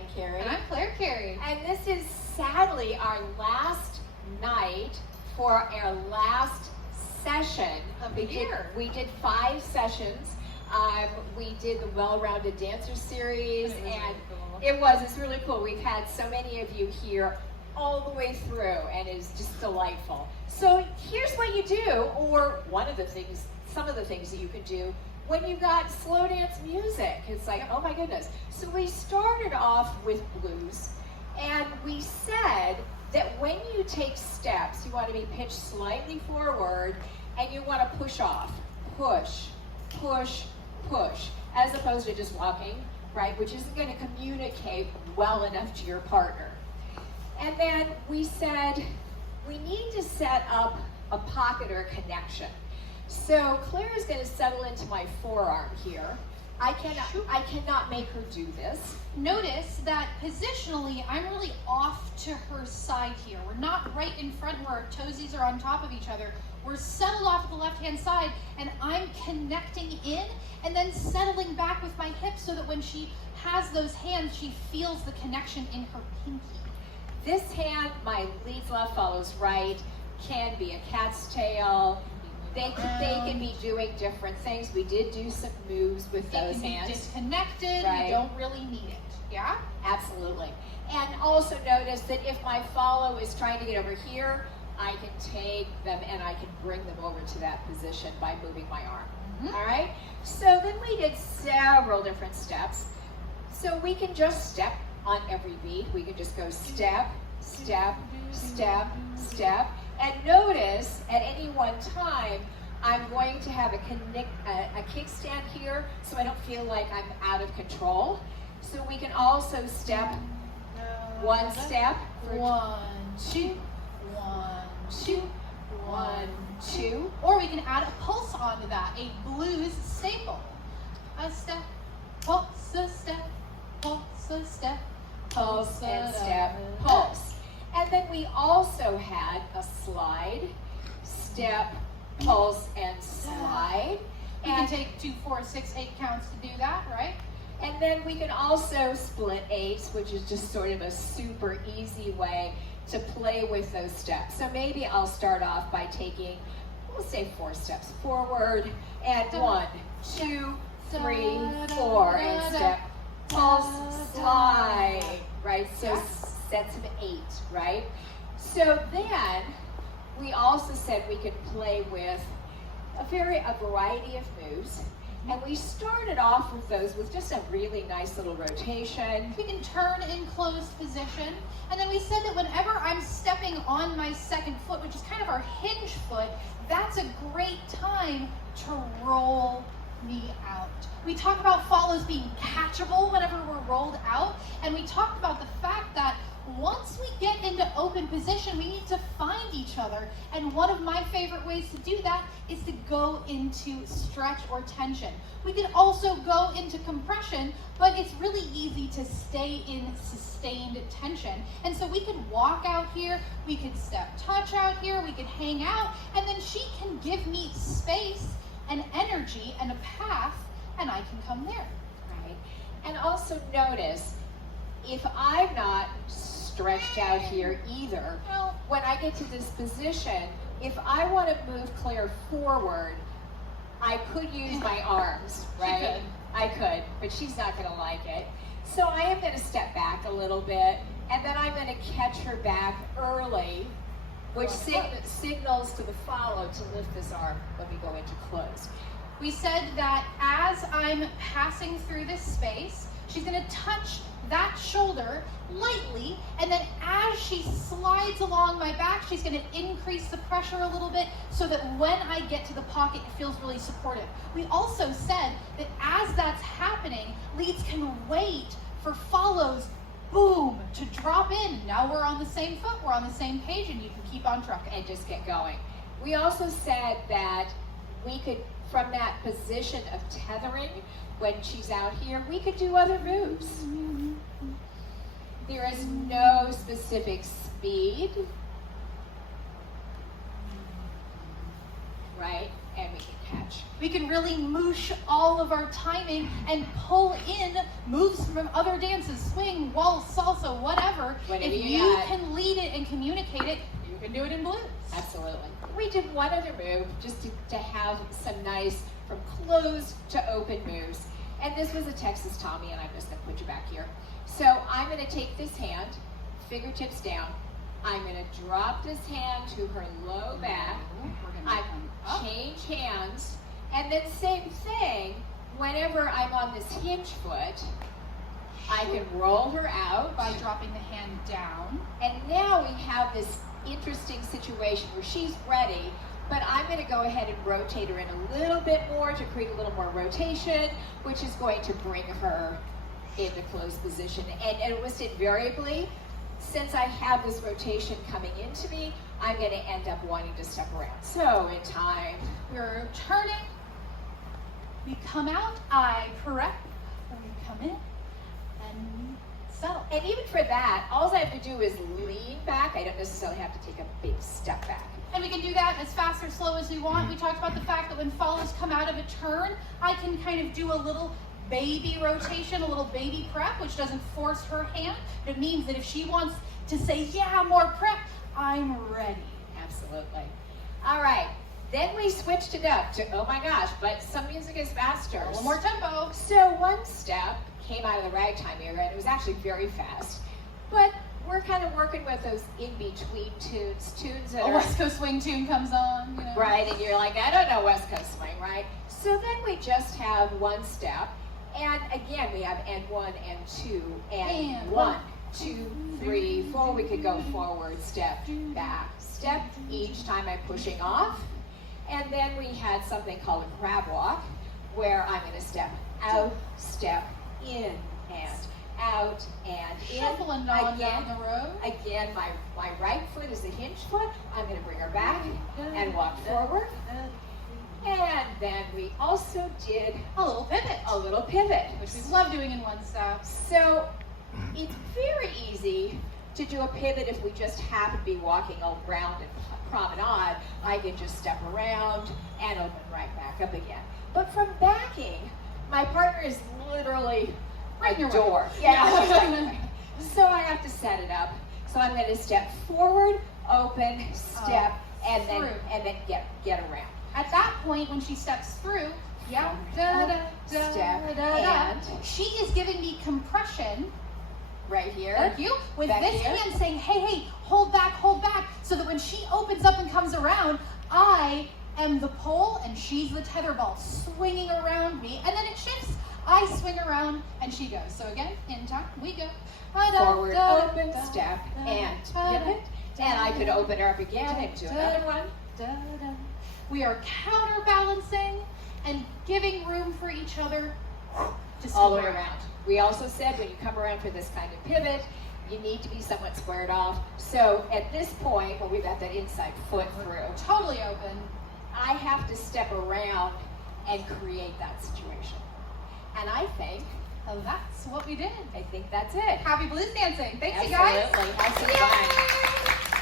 Ann Carey. And I'm Claire Carey. And this is sadly our last night for our last session of the year. We did 5 sessions. We did the Well-Rounded Dancer series, and it's really cool. We've had so many of you here all the way through, and it's just delightful. So here's what you do, or some of the things that you can do when you got slow dance music. It's like, oh my goodness. So we started off with blues, and we said that when you take steps, you want to be pitched slightly forward, and you want to push off. Push, push, push, as opposed to just walking, right, which isn't going to communicate well enough to your partner. And then we said we need to set up a pocket or a connection. So Claire is going to settle into my forearm here. I cannot make her do this. Notice that positionally, I'm really off to her side here. We're not right in front where our toesies are on top of each other. We're settled off to the left-hand side, and I'm connecting in and then settling back with my hips so that when she has those hands, she feels the connection in her pinky. This hand, my leads left, follows right, can be a cat's tail. They can be doing different things. We did do some moves with those hands. It can be disconnected. Right. You don't really need it. Yeah? Absolutely. And also notice that if my follow is trying to get over here, I can take them and I can bring them over to that position by moving my arm. Mm-hmm. All right? So then we did several different steps. So we can just step on every beat. We can just go step, step, step, step. And notice at any one time, I'm going to have a kickstand here so I don't feel like I'm out of control. So we can also step one step. 1, 2, 1, 2, 1, 2. Or we can add a pulse onto that, a blues staple. A step, pulse, a step, pulse, a step, Pulse and step, pulse. And then we also had a slide, step, pulse, and slide. You can take 2, 4, 6, 8 counts to do that, right? And then we can also split 8s, which is just sort of a super easy way to play with those steps. So maybe I'll start off by taking, we'll say 4 steps forward, and 1, 2, 3, 4, and step, pulse, slide, right? So sets of 8, right? So then we also said we could play with a variety of moves. And we started off with those with just a really nice little rotation. We can turn in closed position. And then we said that whenever I'm stepping on my second foot, which is kind of our hinge foot, that's a great time to roll me out. We talk about follows being catchable whenever we're rolled out. And we talked about the fact that once we get into open position, we need to find each other. And one of my favorite ways to do that is to go into stretch or tension. We can also go into compression, but it's really easy to stay in sustained tension. And so we could walk out here, we could step touch out here, we could hang out, and then she can give me space and energy and a path, and I can come there. Right. And also notice, if I'm not stretched out here either, when I get to this position, if I want to move Claire forward, I could use my arms, right? I could, but she's not going to like it. So I am going to step back a little bit, and then I'm going to catch her back early, which signals to the follow to lift this arm when we go into close. We said that as I'm passing through this space, she's going to touch that shoulder lightly, and then as she slides along my back, she's going to increase the pressure a little bit so that when I get to the pocket, it feels really supportive. We also said that as that's happening, leads can wait for follows, boom, to drop in. Now we're on the same foot, we're on the same page, and you can keep on trucking. And just get going. We also said that we could, from that position of tethering, when she's out here, we could do other moves. There is no specific speed, right? And we can catch challenge. We can really moosh all of our timing and pull in moves from other dances, swing, waltz, salsa, whatever. Whatever if you you got. can lead it and communicate it, you can do it in blues. Absolutely. We did one other move just to have some nice from closed to open moves. And this was a Texas Tommy, and I'm just going to put you back here. So I'm going to take this hand, fingertips down. I'm going to drop this hand to her low back. We're gonna I come up. change hands. And then same thing, whenever I'm on this hinge foot, I can roll her out. By dropping the hand down. And now we have this interesting situation where she's ready, but I'm going to go ahead and rotate her in a little bit more to create a little more rotation, which is going to bring her into closed position. And almost invariably, since I have this rotation coming into me, I'm going to end up wanting to step around. So in time, We're turning. We come out, I correct, and we come in, and settle. and even for that, all I have to do is lean back. I don't necessarily have to take a big step back. And we can do that as fast or slow as we want. We talked about the fact that when follows come out of a turn, I can kind of do a little baby rotation, a little baby prep, which doesn't force her hand. It means that if she wants to say, yeah, more prep, I'm ready. Absolutely. All right. Then we switched it up to, oh my gosh, but some music is faster. A little more tempo. So one step came out of the ragtime era, and it was actually very fast. But we're kind of working with those in-between tunes that A are West Coast swing tune comes on, you know. right, and you're like, I don't know West Coast swing, right? So then we just have one step, and again, we have and one, and two, and one, 2, 3, 4. We could go forward, step, back, step, each time I'm pushing off. And then we had something called a crab walk, where I'm going to step out, step in, and out, and in. Shuffle and nod Again, down the road. Again, my right foot is the hinge foot. I'm going to bring her back and walk forward. And then we also did A little pivot, a little pivot. which we love doing in one step. So it's very easy to do a pivot if we just happen to be walking around and promenade. I can just step around and open right back up again. But from backing, my partner is literally Right in your a way. door. Yeah, she's right in the way. So I have to set it up. So I'm going to step forward, open, step, and then through. get around. At that point, when she steps through, yeah, da, da, da, Step, da, da, and she is giving me compression. right here. Thank you. With Back this here. hand saying, hey, hey, hold back, so that when she opens up and comes around, I am the pole and she's the tether ball swinging around me, and then it shifts. I swing around and she goes. So again, in time, we go. Forward, open, step, and pivot. And I could open her up again and do another one. We are counterbalancing and giving room for each other to All the way square. around. We also said when you come around for this kind of pivot, you need to be somewhat squared off. So at this point, when we've got that inside foot through, Totally open. I have to step around and create that situation. And I think That's what we did. that's it. Happy blues dancing. Thanks, you guys. Absolutely. Have some fun. Yay!